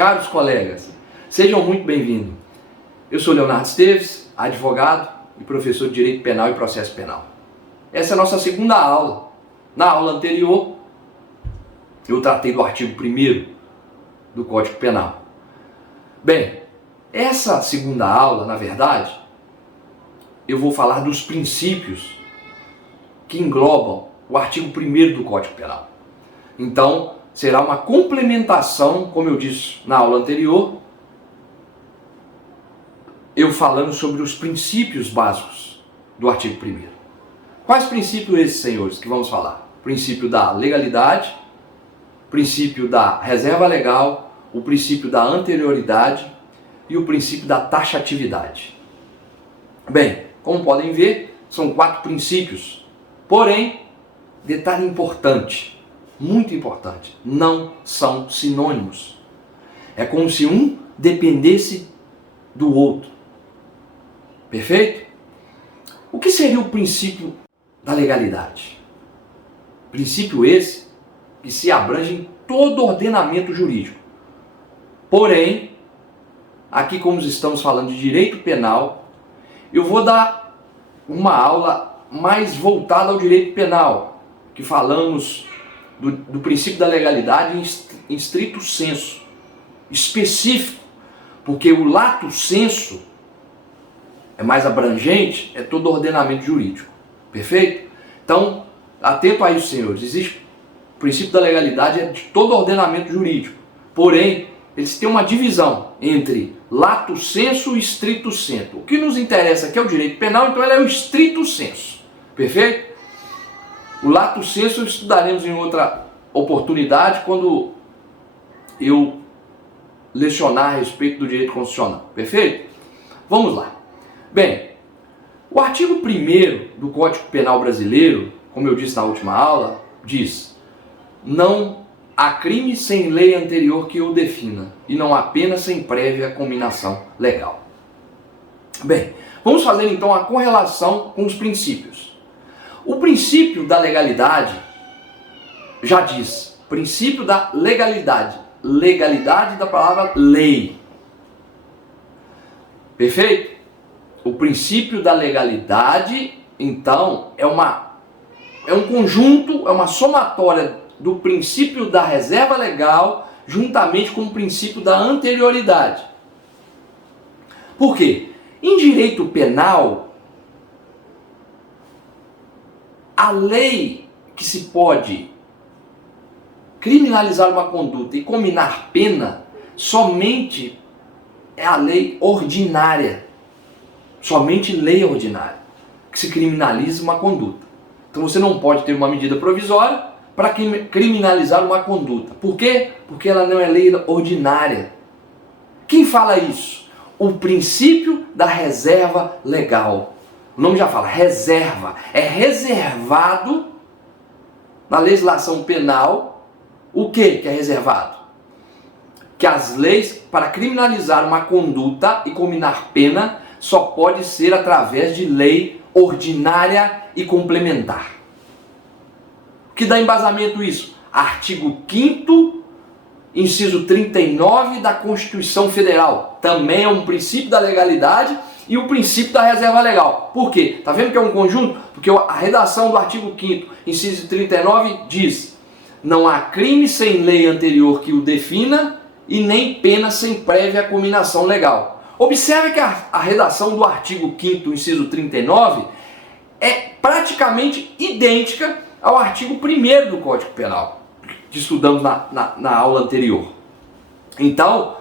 caros colegas, sejam muito bem-vindos. Eu sou Leonardo Esteves, advogado e professor de Direito Penal e Processo Penal. Essa é a nossa segunda aula. Na aula anterior, eu tratei do artigo 1º do Código Penal. Bem, essa segunda aula, na verdade, eu vou falar dos princípios que englobam o artigo 1º do Código Penal. Então, será uma complementação, como eu disse na aula anterior, eu falando sobre os princípios básicos do artigo 1º. Quais princípios esses, senhores, que vamos falar? O princípio da legalidade, o princípio da reserva legal, o princípio da anterioridade e o princípio da taxatividade. Bem, como podem ver, são 4 princípios. Porém, detalhe importante, muito importante, não são sinônimos. É como se um dependesse do outro. Perfeito? O que seria o princípio da legalidade? Princípio esse que se abrange em todo ordenamento jurídico. Porém, aqui como estamos falando de direito penal, eu vou dar uma aula mais voltada ao direito penal, que falamos do princípio da legalidade em estrito senso, específico, porque o lato sensu é mais abrangente, é todo ordenamento jurídico. Perfeito? Então, atento a isso, senhores. Existe o princípio da legalidade é de todo ordenamento jurídico. Porém, eles têm uma divisão entre lato sensu e estrito sensu. O que nos interessa aqui é o direito penal, então ele é o estrito sensu. Perfeito? O lato sensu estudaremos em outra oportunidade quando eu lecionar a respeito do direito constitucional. Perfeito? Vamos lá. Bem, o artigo 1º do Código Penal brasileiro, como eu disse na última aula, diz: não há crime sem lei anterior que o defina, e não há pena sem prévia cominação legal. Bem, vamos fazer então a correlação com os princípios. O princípio da legalidade já diz, princípio da legalidade, legalidade da palavra lei. Perfeito? O princípio da legalidade, então, é um conjunto, é uma somatória do princípio da reserva legal juntamente com o princípio da anterioridade. Por quê? Em direito penal, a lei que se pode criminalizar uma conduta e cominar pena somente é a lei ordinária. Somente lei ordinária que se criminaliza uma conduta. Então você não pode ter uma medida provisória para criminalizar uma conduta. Por quê? Porque ela não é lei ordinária. Quem fala isso? O princípio da reserva legal. O nome já fala, reserva. É reservado na legislação penal. O que é reservado? Que as leis, para criminalizar uma conduta e cominar pena, só pode ser através de lei ordinária e complementar. O que dá embasamento isso? Artigo 5º, inciso 39 da Constituição Federal. Também é um princípio da legalidade e o princípio da reserva legal. Por quê? Está vendo que é um conjunto? Porque a redação do artigo 5º, inciso 39, diz: não há crime sem lei anterior que o defina e nem pena sem prévia cominação legal. Observe que a redação do artigo 5º, inciso 39, é praticamente idêntica ao artigo 1º do Código Penal, que estudamos na aula anterior. Então,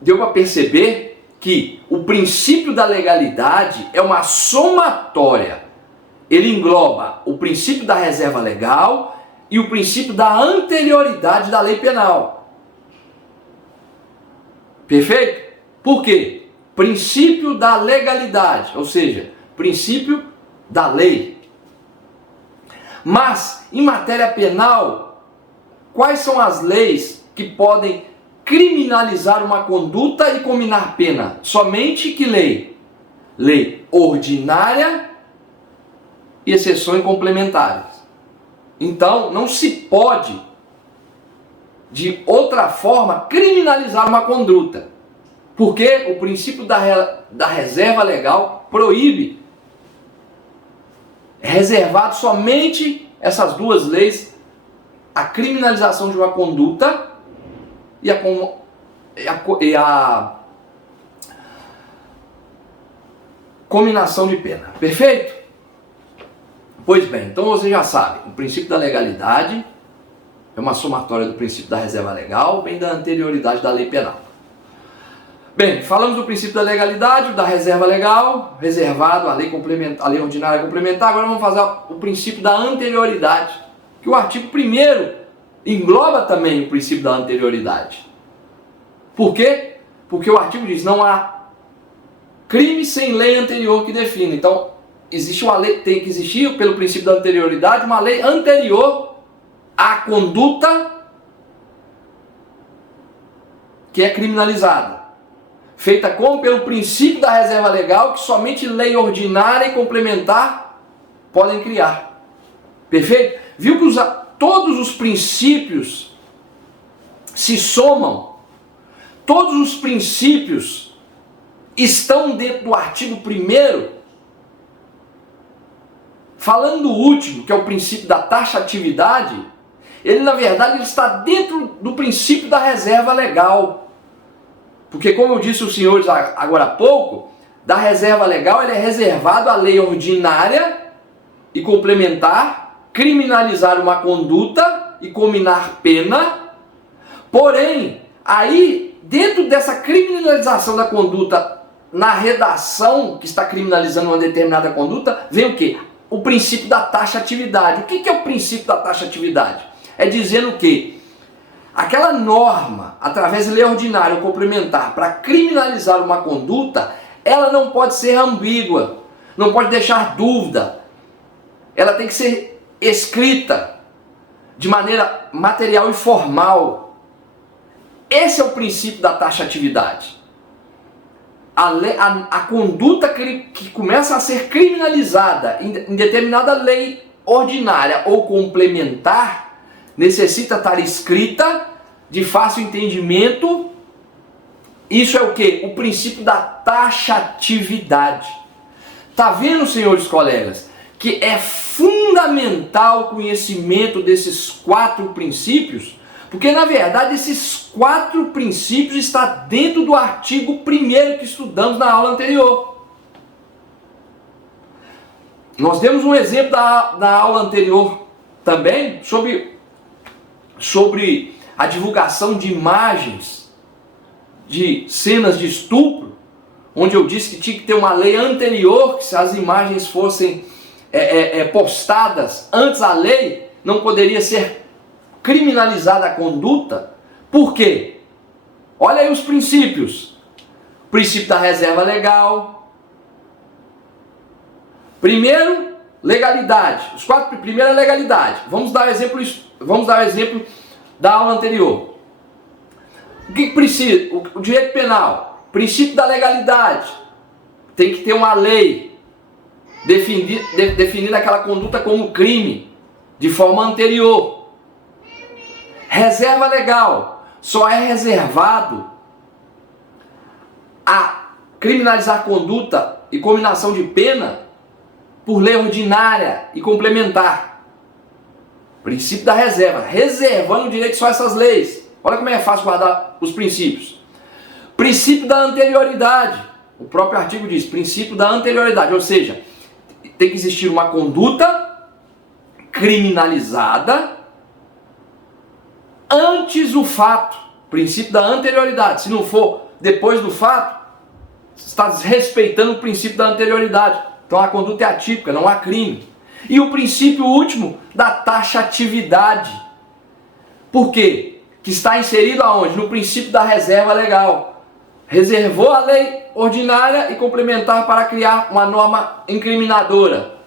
deu para perceber que o princípio da legalidade é uma somatória. Ele engloba o princípio da reserva legal e o princípio da anterioridade da lei penal. Perfeito? Por quê? Princípio da legalidade, ou seja, princípio da lei. Mas, em matéria penal, quais são as leis que podem criminalizar uma conduta e cominar pena? Somente que lei? Lei ordinária e exceções complementares. Então, não se pode de outra forma, criminalizar uma conduta. Porque o princípio da reserva legal proíbe. É reservado somente essas duas leis, a criminalização de uma conduta e a cominação de pena. Perfeito? Pois bem, então você já sabe, o princípio da legalidade é uma somatória do princípio da reserva legal, bem da anterioridade da lei penal. Bem, falamos do princípio da legalidade, da reserva legal, reservado, a lei ordinária complementar. Agora vamos fazer o princípio da anterioridade, que o artigo 1º engloba também o princípio da anterioridade. Por quê? Porque o artigo diz, não há crime sem lei anterior que defina. Então, existe uma lei, tem que existir, pelo princípio da anterioridade, uma lei anterior à conduta que é criminalizada. Feita como? Pelo princípio da reserva legal, que somente lei ordinária e complementar podem criar. Perfeito? Viu que todos os princípios se somam? Todos os princípios estão dentro do artigo 1º? Falando do último, que é o princípio da taxatividade, ele na verdade ele está dentro do princípio da reserva legal. Porque, como eu disse aos senhores agora há pouco, da reserva legal ele é reservado à lei ordinária e complementar, criminalizar uma conduta e cominar pena. Porém, aí, dentro dessa criminalização da conduta, na redação que está criminalizando uma determinada conduta, vem o quê? O princípio da taxatividade. O que é o princípio da taxatividade? É dizendo que aquela norma, através de lei ordinária ou complementar, para criminalizar uma conduta, ela não pode ser ambígua, não pode deixar dúvida. Ela tem que ser escrita de maneira material e formal. Esse é o princípio da taxatividade. A conduta que começa a ser criminalizada em determinada lei ordinária ou complementar necessita estar escrita, de fácil entendimento. Isso é o que? O princípio da taxatividade. Tá vendo, senhores colegas, que é fundamental o conhecimento desses 4 princípios? Porque, na verdade, esses 4 princípios estão dentro do artigo 1º que estudamos na aula anterior. Nós demos um exemplo da aula anterior também sobre a divulgação de imagens de cenas de estupro, onde eu disse que tinha que ter uma lei anterior, que se as imagens fossem postadas antes da lei, não poderia ser criminalizada a conduta. Por quê? Olha aí os princípios. Princípio da reserva legal. Primeiro, legalidade. Os 4 primeiro é legalidade. Vamos dar exemplo da aula anterior. O que precisa? O direito penal. Princípio da legalidade. Tem que ter uma lei definindo aquela conduta como crime de forma anterior. Reserva legal só é reservado a criminalizar conduta e cominação de pena por lei ordinária e complementar. Princípio da reserva, reservando o direito só a essas leis. Olha como é fácil guardar os princípios. Princípio da anterioridade. O próprio artigo diz, princípio da anterioridade, ou seja, tem que existir uma conduta criminalizada antes do fato. Princípio da anterioridade. Se não for depois do fato, você está desrespeitando o princípio da anterioridade. Então a conduta é atípica, não há crime. E o princípio último da taxatividade. Por quê? Que está inserido aonde? No princípio da reserva legal. Reservou a lei ordinária e complementar para criar uma norma incriminadora.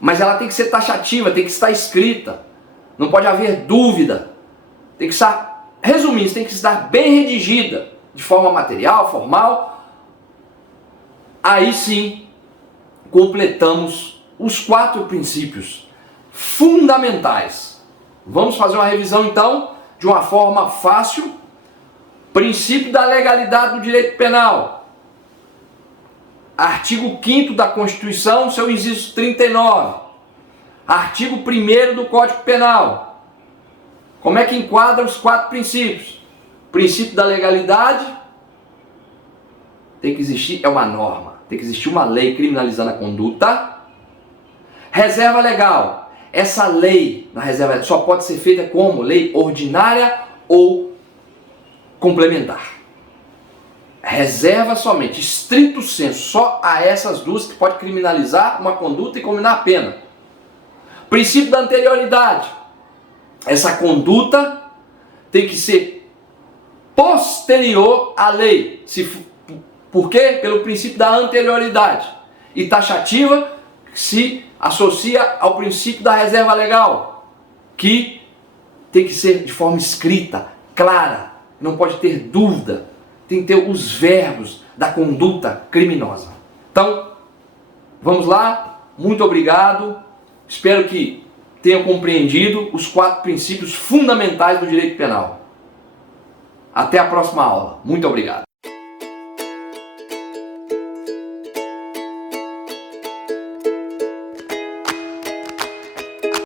Mas ela tem que ser taxativa, tem que estar escrita. Não pode haver dúvida. Tem que estar, resumindo, tem que estar bem redigida, de forma material, formal. Aí sim, completamos os 4 princípios fundamentais. Vamos fazer uma revisão então, de uma forma fácil. Princípio da legalidade do direito penal. Artigo 5º da Constituição, seu inciso 39. Artigo 1º do Código Penal. Como é que enquadra os 4 princípios? Princípio da legalidade. Tem que existir, é uma norma. Tem que existir uma lei criminalizando a conduta. Reserva legal. Essa lei na reserva só pode ser feita como lei ordinária ou complementar. Reserva somente, estrito sensu, só a essas duas que pode criminalizar uma conduta e combinar a pena. Princípio da anterioridade. Essa conduta tem que ser posterior à lei. Por quê? Pelo princípio da anterioridade. E taxativa se associa ao princípio da reserva legal, que tem que ser de forma escrita, clara, não pode ter dúvida, tem que ter os verbos da conduta criminosa. Então, vamos lá, muito obrigado, espero que tenham compreendido os 4 princípios fundamentais do direito penal. Até a próxima aula, muito obrigado.